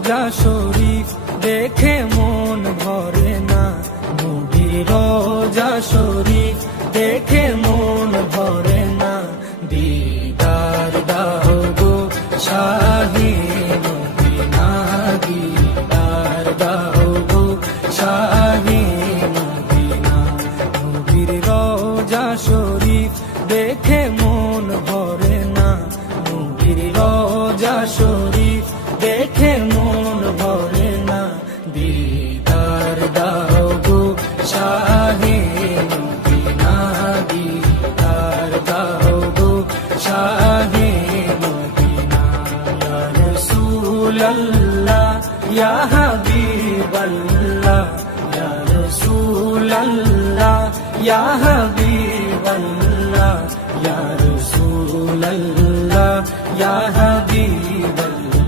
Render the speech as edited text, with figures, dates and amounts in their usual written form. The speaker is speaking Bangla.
রোজা শরীফ দেখে মন ভরে না, নবীর রোজা শরীফ দেখে মন ভরে না। দিদার দাও গো শাহে মদিনা, দিদার দাও গো শাহে মদিনা। নবীর রোজা শরীফ দেখে মন ভরে না, নবীর রোজা শরীফ দেখে মন ভরে না। দিদার দাও গো শাহে মদিনা, দিদার দাও গো শাহে মদিনা। ইয়া রাসূলাল্লাহ ইয়া হাবিবাল্লাহ, ইয়া রাসূলাল্লাহ ইয়া হাবিবাল্লাহ, ইয়া রাসূলাল্লাহ ইয়া